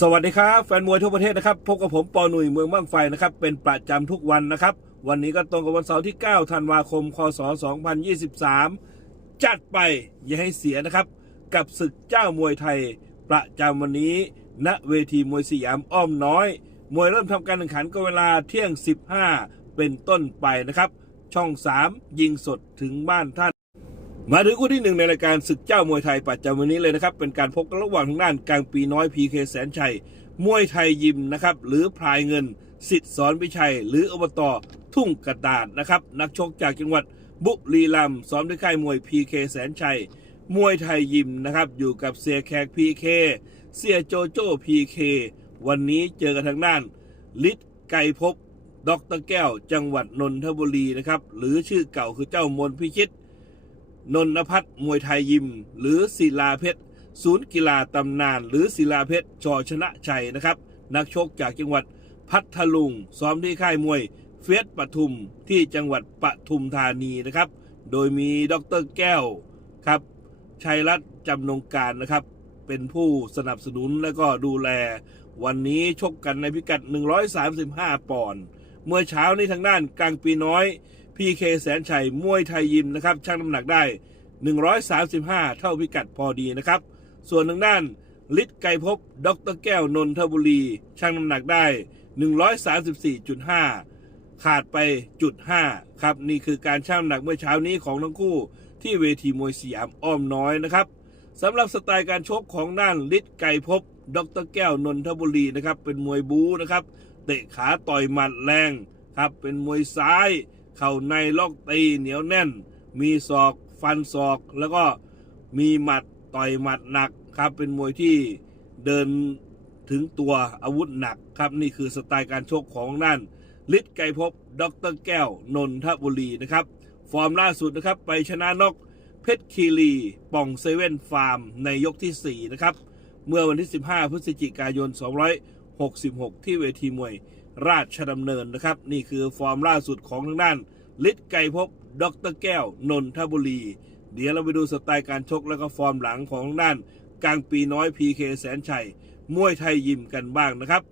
สวัสดีครับ แฟนมวยทั่วประเทศนะครับพบกับผมปอหนุ่ยเมืองบ้างไฟนะครับ เป็นประจำทุกวันนะครับ วันนี้ก็ตรงกับวันเสาร์ที่ 9 ธันวาคม คศ 2023 จัดไปอย่าให้เสียนะครับ กับศึกเจ้ามวยไทย ประจำวันนี้ ณเวทีมวยสยามอ้อมน้อย มวยเริ่มทำการแข่งขันก็เวลาเที่ยง 15 เป็นต้นไปนะครับ ช่อง 3 ยิงสดถึงบ้านท่าน มาถึงคู่ที่หนึ่งในรายการศึกเจ้ามวยไทยประจำวันนี้เลยนะครับ เป็นการพบกันระหว่างทางด้านกลางปีน้อยพีเคแสนชัย มวยไทยยิมนะครับ หรือพลายเงิน สิทธิ์สอนพิชัย หรืออบตทุ่งกระดาษนะครับ นักชกจากจังหวัดบุรีรัมย์ซ้อมด้วยค่ายมวยพีเคแสนชัย มวยไทยยิมนะครับ อยู่กับเสียแขกพีเคเสียโจโจ้พีเควันนี้เจอกันทางด้านฤทธิ์ไกรภพดรแก้ว จังหวัดนนทบุรีนะครับ หรือชื่อเก่าคือเจ้ามนพิชิต นนพัฒน์มวยไทยยิม หรือศิลาเพชร ศูนย์กีฬาตำนาน หรือศิลาเพชรชอชนะชัยนะครับ นักชกจากจังหวัดพัทลุง ซ้อมที่ค่ายมวยเฟียสปทุมที่จังหวัดปทุมธานีนะครับ โดยมีดรแก้วครับ ชัยรัตน์จำนงการนะครับ เป็นผู้สนับสนุนและก็ดูแล วันนี้ชกกันในพิกัด 135 ปอนด์ เมื่อเช้านี้ทางด้านกลางปีน้อย พีเคแสนชัยมวยไทยยิมนะครับชั่งน้ำหนักได้ 135 เท่าพิกัดพอดีนะครับ ส่วนทางด้านฤทธิ์ไกรภพดรแก้วนนทบุรีชั่งน้ำหนักได้ 134.5 ขาดไปจุด5ครับ นี่คือการชั่งน้ำหนักเมื่อเช้านี้ของทั้งคู่ ที่เวทีมวยสยามอ้อมน้อยนะครับสำหรับสไตล์การชกของด้านฤทธิ์ไกรภพดรแก้วนนทบุรีนะครับเป็นมวยบู๊นะครับเตะขาต่อยหมัดแรงครับเป็นมวยซ้าย เข่าในล็อกตีเหนียวแน่น มีศอกฟันศอก แล้วก็มีหมัดต่อยหมัดหนักครับ เป็นมวยที่เดินถึงตัวอาวุธหนักครับ นี่คือสไตล์การชกของด้านฤทธิ์ไกรภพดรแก้วนนทบุรีนะครับ ฟอร์มล่าสุดนะครับ ไปชนะนกเพชรคีรีป่องเซเว่นฟาร์มในยกที่ 4 นะครับ เมื่อวันที่ 15 พฤศจิกายน 266 ที่เวทีมวย ราชดำเนินนะครับ นี่คือฟอร์มล่าสุดของทางด้านฤทธิ์ไกรภพดรแก้วนนทบุรี เดี๋ยวเราไปดูสไตล์การชกแล้วก็ฟอร์มหลังของทางด้านกลางปีน้อยพีเคแสนชัยมวยไทยยิมกันบ้างนะครับ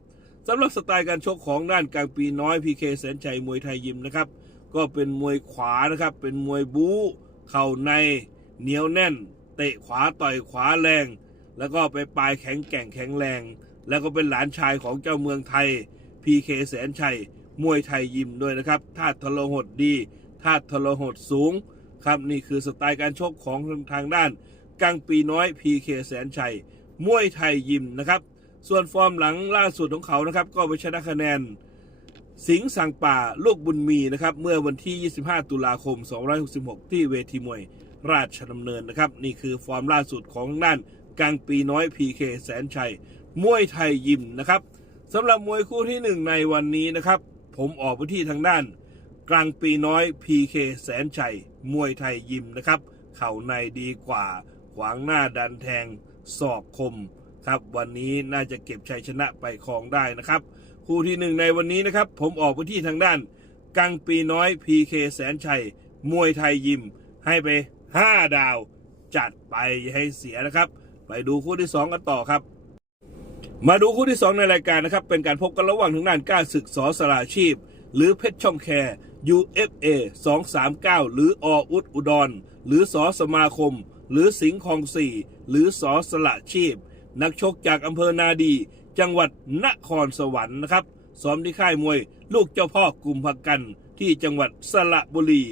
สำหรับสไตล์การชกของด้านกลางปีน้อยพีเคแสนชัยมวยไทยยิมนะครับ ก็เป็นมวยขวานะครับ เป็นมวยบู๊เข่าในเหนียวแน่น เตะขวาต่อยขวาแรง แล้วก็ไปปลายแข็งแกร่งแข็งแรง แล้วก็เป็นหลานชายของเจ้าเมืองไทย พีเคแสนชัย มวยไทยยิมด้วยนะครับธาตุทรหดดีธาตุทรหดสูงครับนี่คือสไตล์การชกของทางด้านกังปีน้อยพีเคแสนชัย มวยไทยยิมนะครับ ส่วนฟอร์มหลังล่าสุดของเขานะครับ ก็ไปชนะคะแนน สิงห์สังป่าลูกบุญมีนะครับ เมื่อวันที่ 25 ตุลาคม 266 ที่เวทีมวยราชดำเนินนะครับ นี่คือฟอร์มล่าสุดของทางด้านกังปีน้อยพีเคแสนชัย มวยไทยยิมนะครับ สำหรับมวยคู่ที่หนึ่งในวันนี้นะครับ ผมออกไปที่ทางด้าน กลางปีน้อยพีเคแสนชัย มวยไทยยิมนะครับ เข่าในดีกว่า ขวางหน้าดันแทงศอกคมครับ วันนี้น่าจะเก็บชัยชนะไปครองได้นะครับ คู่ที่หนึ่งในวันนี้นะครับ ผมออกไปที่ทางด้านกังปีน้อยพีเคแสนชัย มวยไทยยิม ให้ไป 5 ดาว จัดไปให้เสียนะครับ ไปดูคู่ที่ 2 กันต่อครับ มาดูคู่ที่ 2 ในรายการนะครับ เป็นการพบกันระหว่างทางด้านกล้าศึกสอสลาชีพ หรือเพชรช่องแคร์ UFA 239 หรือออุดอุดร หรือสอสมาคม หรือสิงห์คลองสี่หรือสอสละชีพ นักชกจากอำเภอนาดี จังหวัดนครสวรรค์นะครับซ้อมที่ค่ายมวย ลูกเจ้าพ่อกลุ่มพักกัน ที่จังหวัดสระบุรี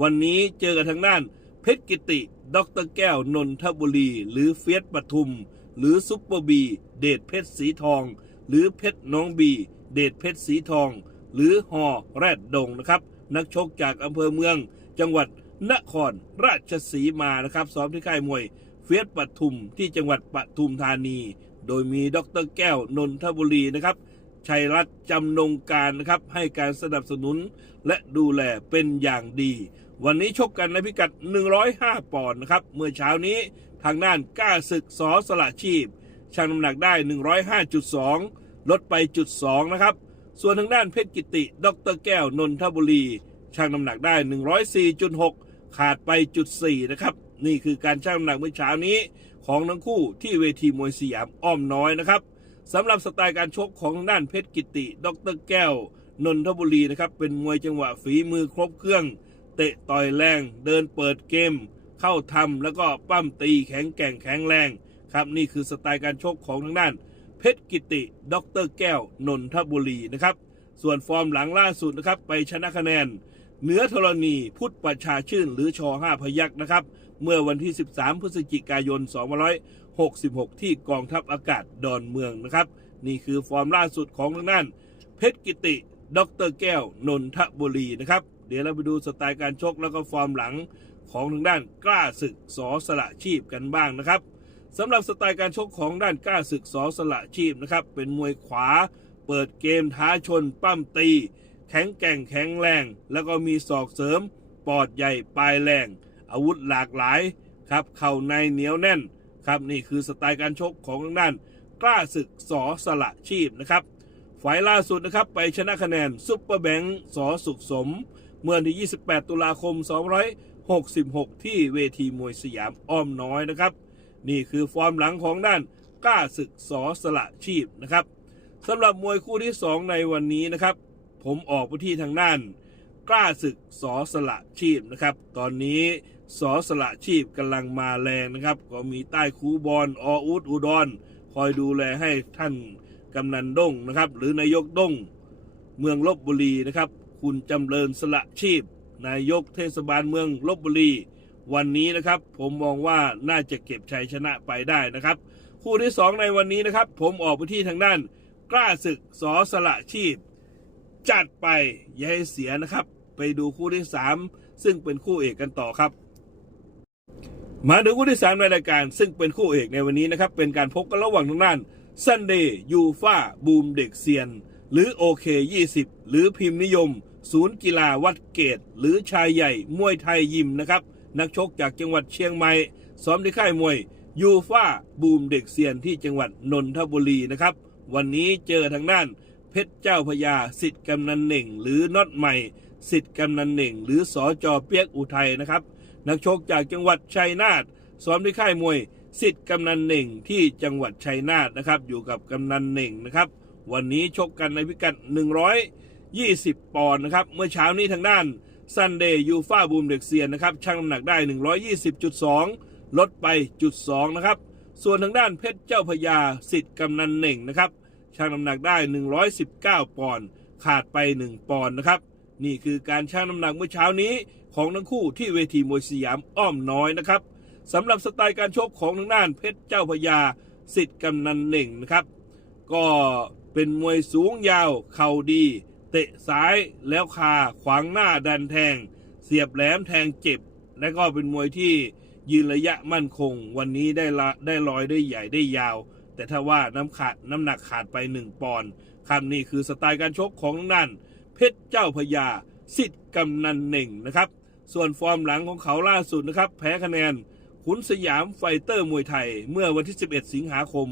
วันนี้เจอกันทางด้าน เพชรกิติ ดรแก้วนนทบุรี หรือเฟียสปทุม หรือซุปเปอร์บี เดชเพชรสีทอง หรือเพชรน้องบี เดชเพชรสีทอง หรือฮอแรดดงนะครับ นักชกจากอำเภอเมือง จังหวัดนครราชสีมานะครับซ้อมที่ค่ายมวย เฟียสปทุมที่จังหวัดปทุมธานี โดยมีดรแก้วนนทบุรีนะครับชัยรัตน์จำนงการนะครับให้การสนับสนุนและดูแลเป็นอย่างดี วันนี้ชกกันในพิกัด 105 ปอนด์นะครับ เมื่อเช้านี้ทางด้านก้าศึกสอสละชีพชั่งน้ำหนักได้ 105.2 ลดไปจุด2นะครับ ส่วนทางด้านเพชรกิติ ดรแก้วนนทบุรีชั่งน้ำหนักได้ 104.6 ขาดไปจุด4นะครับ นี่คือการชั่งน้ำหนักเมื่อเช้านี้ของทั้งคู่ที่เวทีมวยสยามอ้อมน้อยนะครับสำหรับสไตล์การชกของทางด้านเพชรกิติ ดรแก้วนนทบุรีนะครับ เป็นมวยจังหวะฝีมือครบเครื่อง ตะต่อยแรง เดินเปิดเกม เข้าทำแล้วก็ปั้มตีแข็งแกร่งแข็งแรง ครับนี่คือสไตล์การชกของทางด้าน เพชรกิติดรแก้วนนทบุรีนะครับ ส่วนฟอร์มหลังล่าสุดนะครับ ไปชนะคะแนนเหนือธรณีพุทธประชาชื่น หรือชอ5พยักนะครับ เมื่อวันที่ 13 พฤศจิกายน 2566 ที่กองทัพอากาศดอนเมืองนะครับ นี่คือฟอร์มล่าสุดของทางด้าน เพชรกิติดรแก้วนนทบุรีนะครับ เดี๋ยวเราไปดูสไตล์การชกแล้วก็ฟอร์มหลังของทางด้านกล้าศึกสอสละชีพกันบ้างนะครับสำหรับสไตล์การชกของด้านกล้าศึกสอสละชีพนะครับเป็นมวยขวา เปิดเกมท้าชนปั้มตี แข็งแกร่งแข็งแรง แล้วก็มีศอกเสริม ปอดใหญ่ปลายแรง อาวุธหลากหลายครับเข่าในเหนียวแน่นครับนี่คือสไตล์การชกของทางด้านกล้าศึกสอสละชีพนะครับฝ่ายล่าสุดนะครับไปชนะคะแนนซุปเปอร์แบงค์สอสุขสม เมื่อวันที่ 28 ตุลาคม 266 ที่เวทีมวยสยามอ้อมน้อยนะครับ นี่คือฟอร์มหลังของด้านกล้าศึกสอสละชีพนะครับสำหรับมวยคู่ที่ 2 ในวันนี้นะครับ ผมออกไปที่ทางด้าน กล้าศึกสอสละชีพนะครับ ตอนนี้สอสละชีพกำลังมาแรงนะครับ ก็มีใต้คูบอลออุดอุดรคอยดูแลให้ท่านกำนันด้งนะครับ หรือนายกด้งเมืองลบบุรีนะครับ คุณจำเริญสละชีพ นายกเทศบาลเมืองลบบุรี วันนี้นะครับ ผมมองว่าน่าจะเก็บชัยชนะไปได้นะครับ คู่ที่สองในวันนี้นะครับ ผมออกไปที่ทางด้าน กล้าศึกสอสละชีพ จัดไปอย่าให้เสียนะครับ ไปดูคู่ที่ 3 ซึ่งเป็นคู่เอกกันต่อครับมาดูคู่ที่ 3 ในรายการซึ่งเป็นคู่เอกในวันนี้นะครับ เป็นการพบกันระหว่างทางด้านซันเดย์ยูฟาบูมเด็กเซียน หรือโอเค 20 หรือพิมพ์นิยม ศูนย์กีฬาวัดเกต หรือชายใหญ่มวยไทยยิมนะครับ นักชกจากจังหวัดเชียงใหม่ซ้อมที่ค่ายมวยยูฟาบูมเด็กเซียนที่จังหวัดนนทบุรีนะครับ วันนี้เจอทางด้าน เพชรเจ้าพญาสิทธิ์กำนันเหน่ง หรือน็อตใหม่สิทธิ์กำนันเหน่ง หรือสอจอเปียกอุทัยนะครับ นักชกจากจังหวัดชัยนาทซ้อมที่ค่ายมวยสิทธิ์กำนันเหน่งที่จังหวัดชัยนาทนะครับ อยู่กับกำนันเหน่งนะครับ วันนี้ชกกันในพิกัด 120 ปอนด์นะครับ เมื่อเช้านี้ทางด้านซันเดย์ยูฟาบูมเด็กเซียนนะครับชั่งน้ำหนักได้ 120.2 ลดไปจุด2นะครับ ส่วนทางด้านเพชรเจ้าพญาสิทธิ์กำนันเหน่งนะครับชั่งน้ำหนักได้ 119 ปอนด์ขาดไป 1 ปอนด์นะครับ นี่คือการชั่งน้ำหนักเมื่อเช้านี้ของทั้งคู่ที่เวทีมวยสยามอ้อมน้อยนะครับสำหรับสไตล์การชกของทางด้านเพชรเจ้าพญาสิทธิ์กำนันเหน่งนะครับ ก็ เป็นมวยสูงยาว เข่าดี เตะซ้ายแล้วคาขวางหน้าดันแทง เสียบแหลมแทงเจ็บ และก็เป็นมวยที่ยืนระยะมั่นคง วันนี้ได้ละได้ลอยได้ใหญ่ได้ยาว แต่ถ้าว่าน้ำขาดน้ำหนักขาดไปหนึ่งปอนด์คำนี้คือสไตล์การชกของทางด้านเพชรเจ้าพญาสิทธิ์กำนันหนึ่งนะครับ ส่วนฟอร์มหลังของเขาล่าสุดนะครับ แพ้คะแนนขุนสยามไฟเตอร์มวยไทย เมื่อวันที่ 11 สิงหาคม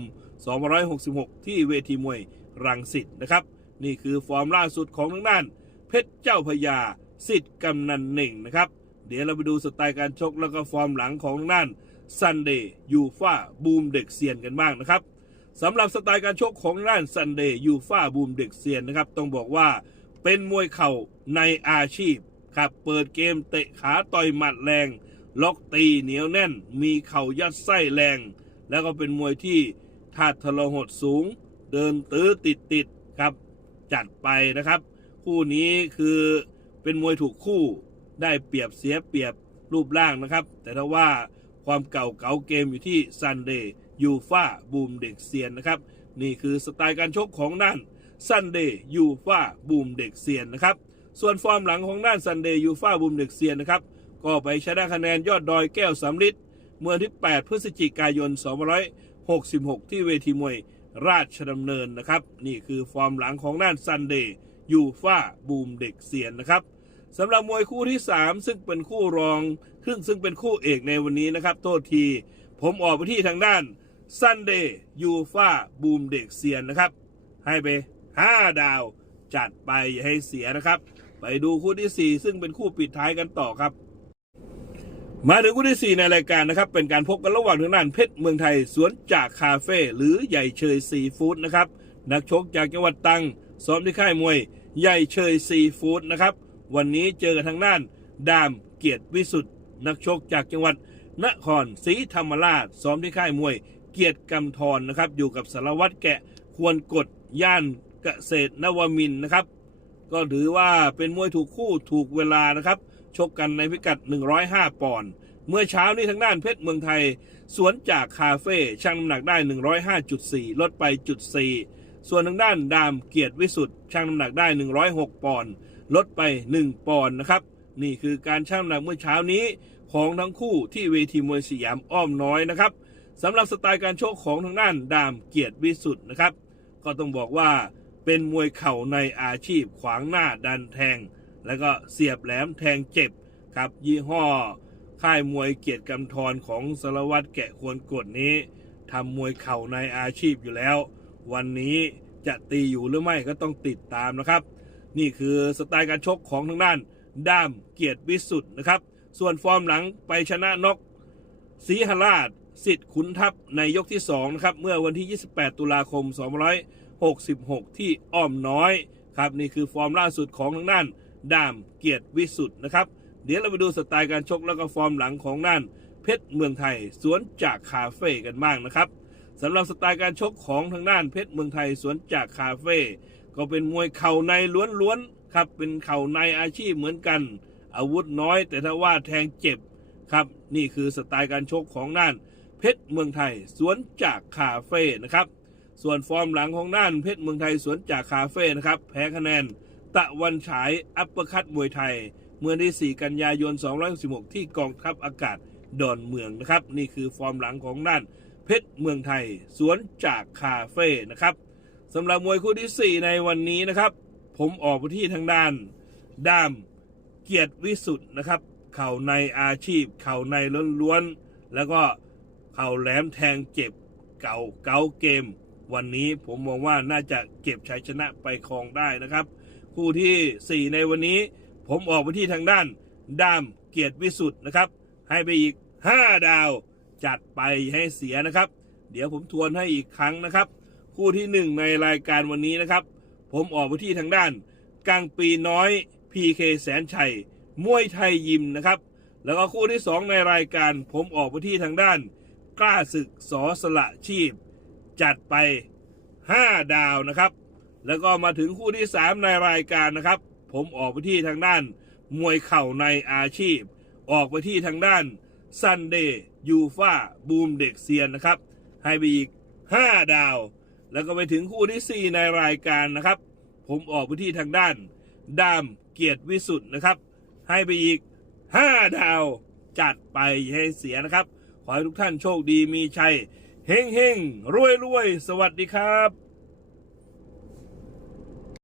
2566 ที่เวทีมวย รังสิตนะครับ นี่คือฟอร์มล่าสุดของทางด้าน เพชรเจ้าพญาสิทธิ์กำนันหน่งนะครับ เดี๋ยวเราไปดูสไตล์การชกแล้วก็ฟอร์มหลังของทางด้านซันเดย์ยูฟาบูมเด็กเซียนกันบ้างนะครับสำหรับสไตล์การชกของทางด้านซันเดย์ยูฟาบูมเด็กเซียนนะครับต้องบอกว่าเป็นมวยเข่าในอาชีพครับเปิดเกมเตะขาต่อยหมัดแรง ล็อกตีเหนียวแน่น มีเข่ายัดไส้แรง แล้วก็เป็นมวยที่ธาตุทรหดสูง เดินตื้อติดติดๆครับ จัดไปนะครับ คู่นี้คือเป็นมวยถูกคู่ได้เปรียบเสียเปรียบรูปร่างนะครับ แต่ถ้าว่าความเก่าเก่าเกมอยู่ที่ซันเดย์ยูฟาบูมเด็กเซียนนะครับ นี่คือสไตล์การชกของด้านซันเดย์ยูฟาบูมเด็กเซียนนะครับ ส่วนฟอร์มหลังของด้านซันเดย์ยูฟาบูมเด็กเซียนนะครับ ก็ไปชนะคะแนนยอดดอยแก้วสำลิดเมื่อที่ 8 พฤศจิกายน 2566 ที่เวทีมวย ราชดำเนินนะครับ นี่คือฟอร์มหลังของด้านซันเดย์ยูฟาบูมเด็กเซียนนะครับสำหรับมวยคู่ที่ 3 ซึ่งเป็นคู่รองซึ่งซึ่งเป็นคู่เอกในวันนี้นะครับ โทษที ผมออกไปที่ทางด้านซันเดย์ยูฟาบูมเด็กเซียนนะครับ ให้ไป 5 ดาวจัดไปอย่าให้เสียนะครับ ไปดูคู่ที่ 4 ซึ่งเป็นคู่ปิดท้ายกันต่อครับ มาถึงคู่ที่สี่ในรายการนะครับ เป็นการพบกันระหว่างทางด้านเพชรเมืองไทย สวนจากคาเฟ่หรือใหญ่เชยซีฟู้ดนะครับ นักชกจากจังหวัดตังซ้อมที่ค่ายมวยใหญ่เชยซีฟู้ดนะครับ วันนี้เจอกันทางด้าน ดามเกียรติวิสุทธ์นักชกจากจังหวัด นครศรีธรรมราชซ้อมที่ค่ายมวย เกียรติกำธรนะครับ อยู่กับสารวัตรแกะควรกดย่านเกษตรนวมินนะครับ ก็ถือว่าเป็นมวยถูกคู่ถูกเวลานะครับ ชกกันในพิกัด 105 ปอนด์เมื่อเช้านี้ทางด้านเพชรเมืองไทย สวนจากคาเฟ่ชั่งน้ำหนักได้ 105.4 ลดไปจุด4ส่วนทางด้านดามเกียรติวิสุทธ์ชั่งน้ำหนักได้ 106 ปอนด์ลดไป 1 ปอนด์นะครับ นี่คือการชั่งน้ำหนักเมื่อเช้านี้ของทั้งคู่ที่เวทีมวยสยามอ้อมน้อยนะครับสำหรับสไตล์การชกของทางด้านดามเกียรติวิสุทธ์นะครับ ก็ต้องบอกว่าเป็นมวยเข่าในอาชีพขวางหน้าดันแทง แล้วก็เสียบแหลมแทงเจ็บครับ ยี่ห้อ ค่ายมวยเกียรติกำธรของสารวัตรแกะควรกดนี้ทำมวยเข่าในอาชีพอยู่แล้ว วันนี้จะตีอยู่หรือไม่ก็ต้องติดตามนะครับ นี่คือสไตล์การชกของทางด้านด้ามเกียรติวิสุทธ์นะครับ ส่วนฟอร์มหลังไปชนะนกศรีหราชสิทธิ์ขุนทัพในยกที่2นะครับเมื่อวันที่ 28 ตุลาคม2566 ที่อ้อมน้อยครับนี่คือฟอร์มล่าสุดของทางด้าน ดามเกียรติวิสุทธ์นะครับ เดี๋ยวเราไปดูสไตล์การชกแล้วก็ฟอร์มหลังของด้านเพชรเมืองไทยสวนจากคาเฟ่กันบ้างนะครับสำหรับสไตล์การชกของทางด้านเพชรเมืองไทยสวนจากคาเฟ่ก็เป็นมวยเข่าในล้วนๆครับเป็นเข่าในอาชีพเหมือนกัน อาวุธน้อย แต่ถ้าว่าแทงเจ็บครับ นี่คือสไตล์การชกของด้านเพชรเมืองไทยสวนจากคาเฟ่นะครับ ส่วนฟอร์มหลังของด้านเพชรเมืองไทยสวนจากคาเฟ่นะครับ แพ้คะแนน ตะวันฉายอัปเปอร์คัตมวยไทย เมื่อที่ 4 กันยายน216ที่กองทัพอากาศดอนเมืองนะครับ นี่คือฟอร์มหลังของด้านเพชรเมืองไทย สวนจากคาเฟ่นะครับสำหรับมวยคู่ที่ 4 ในวันนี้นะครับ ผมออกไปที่ทางด้าน ด้ามเกียรติวิสุทธ์นะครับ เข่าในอาชีพ เข่าในล้วนๆแล้วก็เข่าแหลมแทงเจ็บเก่าเก่าเกม วันนี้ผมมองว่าน่าจะเก็บชัยชนะไปครองได้นะครับ คู่ที่ 4 ในวันนี้ ผมออกไปที่ทางด้านด้ามเกียรติวิสุทธ์นะครับ ให้ไปอีก 5 ดาวจัดไปให้เสียนะครับ เดี๋ยวผมทวนให้อีกครั้งนะครับ คู่ที่ 1 ในรายการวันนี้นะครับ ผมออกไปที่ทางด้านกลางปีน้อย PK แสนชัยมวยไทยยิมนะครับ แล้วก็คู่ที่ 2 ในรายการ ผมออกไปที่ทางด้าน กล้าศึกสอสละชีพ จัดไป 5 ดาวนะครับ แล้วก็มาถึงคู่ที่ 3 ในรายการนะครับ ผมออกไปที่ทางด้าน มวยเข่าในอาชีพ ออกไปที่ทางด้านซันเดย์ยูฟาบูมเด็กเซียนนะครับ ให้ไปอีก 5 ดาว แล้วก็ไปถึงคู่ที่ 4 ในรายการนะครับ ผมออกไปที่ทางด้าน ดามเกียรติวิสุทธ์นะครับ ให้ไปอีก 5 ดาวจัดไปให้เสียนะครับ ขอให้ทุกท่านโชคดีมีชัยเฮงเฮงรวยรวยสวัสดีครับ